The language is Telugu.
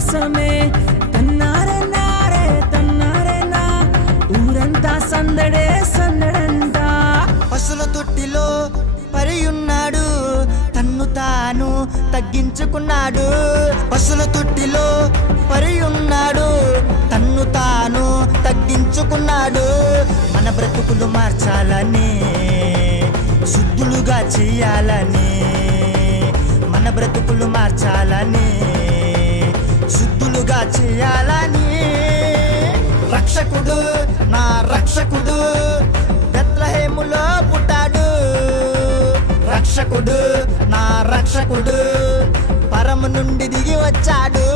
కోసమే తన్నారే నారే తన్నారే నా ఊరంతా సందడే సందడంట. పశుల తొట్టిలో పరియున్నాడు, తన్ను తాను తగ్గించుకున్నాడు. పశుల తొట్టిలో పరియున్నాడు, తన్ను తాను తగ్గించుకున్నాడు. మన బ్రతుకులు మార్చాలని, శుద్ధులుగా చేయాలని, మన బ్రతుకులు మార్చాలని, శుద్ధులుగా చేయాలని. రక్షకుడు నా రక్షకుడు బెత్లెహేములో పుట్టాడు. రక్షకుడు నా రక్షకుడు పరము నుండి దిగి వచ్చాడు.